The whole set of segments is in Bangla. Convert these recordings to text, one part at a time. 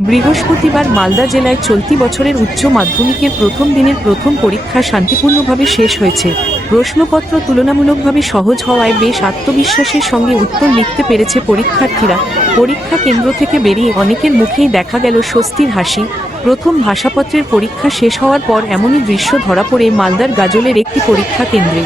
বৃহস্পতিবার মালদা জেলায় চলতি বছরের উচ্চ মাধ্যমিকের প্রথম দিনের প্রথম পরীক্ষা শান্তিপূর্ণভাবে শেষ হয়েছে। প্রশ্নপত্র তুলনামূলকভাবে সহজ হওয়ায় বেশ আত্মবিশ্বাসের সঙ্গে উত্তর লিখতে পেরেছে পরীক্ষার্থীরা। পরীক্ষা কেন্দ্র থেকে বেরিয়ে অনেকের মুখেই দেখা গেল স্বস্তির হাসি। প্রথম ভাষাপত্রের পরীক্ষা শেষ হওয়ার পর এমনই দৃশ্য ধরা পড়ে মালদার গাজলের একটি পরীক্ষা কেন্দ্রে।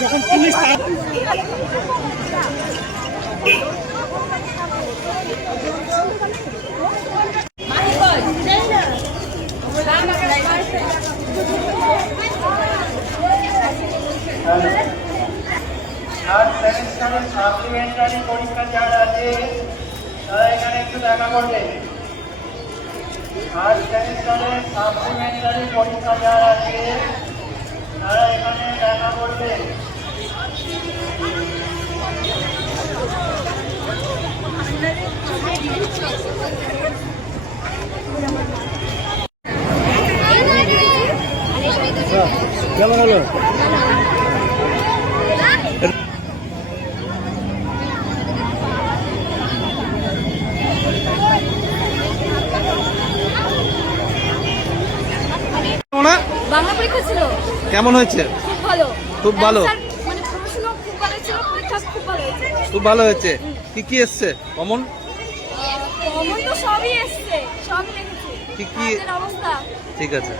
যখন পুলিশ সাপ্লিমেন্টারি পরীক্ষা যারা আছে তারা এখানে একটু দেখা করবে। থার্ড সেমিস্টারের সাপ্লিমেন্টারি পরীক্ষা যারা আছে তারা এখানে দেখা করবে। কেমন হলো? বাংলা পরীক্ষা ছিল। কেমন হয়েছে? খুব ভালো। খুব ভালো। মানে প্রশ্ন খুব ভালো ছিল, পরীক্ষা খুব ভালো হয়েছে। খুব ভালো হয়েছে। কি কি এসছে? কমন কমন তো সবই এসছে, সব লিখেছি। কি কি? অবস্থা ঠিক আছে।